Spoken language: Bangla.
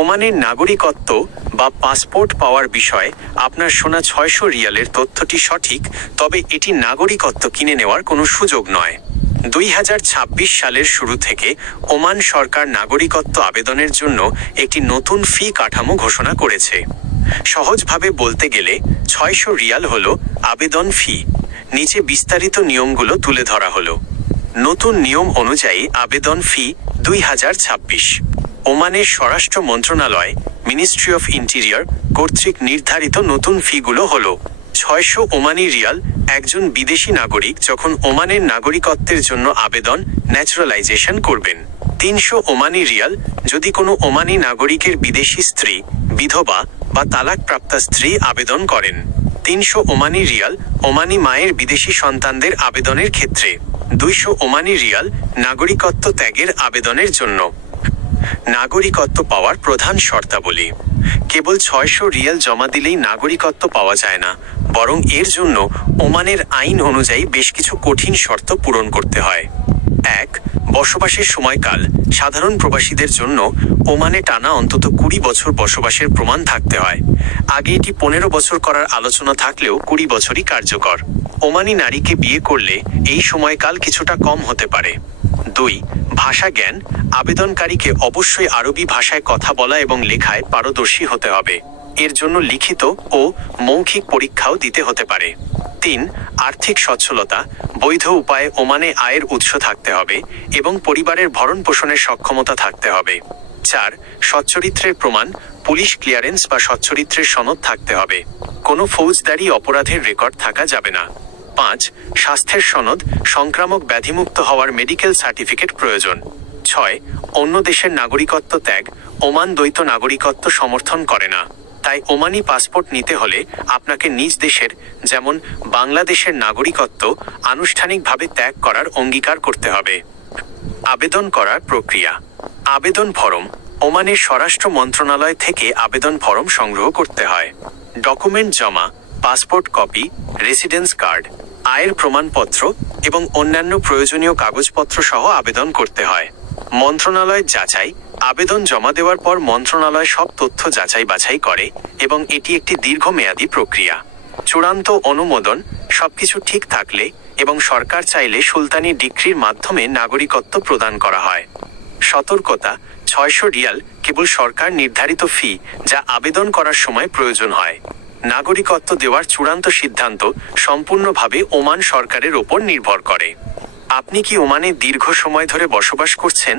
ওমানের নাগরিকত্ব বা পাসপোর্ট পাওয়ার বিষয়ে আপনার শোনা 600 রিয়ালের তথ্যটি সঠিক, তবে এটি নাগরিকত্ব কিনে নেওয়ার কোনো সুযোগ নয়। 2026 সালের শুরু থেকে ওমান সরকার নাগরিকত্ব আবেদনের জন্য একটি নতুন ফি কাঠামো ঘোষণা করেছে। সহজভাবে বলতে গেলে 600 রিয়াল হল আবেদন ফি। নিচে বিস্তারিত নিয়মগুলো তুলে ধরা হলো। নতুন নিয়ম অনুযায়ী আবেদন ফি 2026 ওমানের স্বরাষ্ট্র মন্ত্রণালয় মিনিস্ট্রি অফ ইন্টেরিয়র কর্তৃক নির্ধারিত নতুন ফিগুলো হলো 600 ওমানি রিয়াল একজন বিদেশি নাগরিক যখন ওমানের নাগরিকত্বের জন্য আবেদন ন্যাচারালাইজেশন করবেন। 300 ওমানি রিয়াল যদি কোনো ওমানি নাগরিকের বিদেশি স্ত্রী, বিধবা বা তালাকপ্রাপ্তা স্ত্রী আবেদন করেন। 300 ওমানি রিয়াল ওমানি মায়ের বিদেশি সন্তানদের আবেদনের ক্ষেত্রে। 200 ওমানি রিয়াল নাগরিকত্ব ত্যাগের আবেদনের জন্য। নাগরিকত্ব পাওয়ার প্রধান শর্তাবলী। কেবল 600 রিয়াল জমা দিলেই নাগরিকত্ব পাওয়া যায় না, বরং এর জন্য ওমানের আইন অনুযায়ী বেশ কিছু কঠিন শর্ত পূরণ করতে হয়। 1. বসবাসের সময়কাল। সাধারণ প্রবাসীদের জন্য ওমানে টানা অন্তত 20 বছর বসবাসের প্রমাণ থাকতে হয়। আগে এটি 15 বছর করার আলোচনা থাকলেও 20 বছরই কার্যকর। ওমানি নারীকে বিয়ে করলে এই সময়কাল কিছুটা কম হতে পারে। 2. ভাষা জ্ঞান। আবেদনকারীকে অবশ্যই আরবি ভাষায় কথা বলা এবং লেখায় পারদর্শী হতে হবে। এর জন্য লিখিত ও মৌখিক পরীক্ষাও দিতে হতে পারে। 3. আর্থিক সচ্ছলতা। বৈধ উপায়ে ওমানে আয়ের উৎস থাকতে হবে এবং পরিবারের ভরণ পোষণের সক্ষমতা থাকতে হবে। 4. সচ্চরিত্রের প্রমাণ। পুলিশ ক্লিয়ারেন্স বা সচ্চরিত্রের সনদ থাকতে হবে। কোনো ফৌজদারি অপরাধের রেকর্ড থাকা যাবে না। 5. স্বাস্থ্যের সনদ। সংক্রামক ব্যাধিমুক্ত হওয়ার মেডিকেল সার্টিফিকেট প্রয়োজন। 6. অন্য দেশের নাগরিকত্ব ত্যাগ। ওমান দ্বৈত নাগরিকত্ব সমর্থন করে না, তাই ওমানি পাসপোর্ট নিতে হলে আপনাকে নিজ দেশের, যেমন বাংলাদেশের নাগরিকত্ব আনুষ্ঠানিকভাবে ত্যাগ করার অঙ্গীকার করতে হবে। আবেদন করার প্রক্রিয়া। আবেদন ফরম। ওমানের স্বরাষ্ট্র মন্ত্রণালয় থেকে আবেদন ফরম সংগ্রহ করতে হয়। ডকুমেন্ট জমা। পাসপোর্ট কপি, রেসিডেন্স কার্ড, আয়ের প্রমাণপত্র এবং অন্যান্য প্রয়োজনীয় কাগজপত্র সহ আবেদন করতে হয়। মন্ত্রণালয় যাচাই। আবেদন জমা দেওয়ার পর মন্ত্রণালয় সব তথ্য যাচাই বাছাই করে এবং এটি একটি দীর্ঘমেয়াদী প্রক্রিয়া। চূড়ান্ত অনুমোদন। সবকিছু ঠিক থাকলে এবং সরকার চাইলে সুলতানি ডিক্রির মাধ্যমে নাগরিকত্ব প্রদান করা হয়। সতর্কতা। 600 রিয়াল কেবল সরকার নির্ধারিত ফি, যা আবেদন করার সময় প্রয়োজন হয়। নাগরিকত্ব দেওয়ার চূড়ান্ত সিদ্ধান্ত সম্পূর্ণভাবে ওমান সরকারের ওপর নির্ভর করে। আপনি কি ওমানে দীর্ঘ সময় ধরে বসবাস করছেন?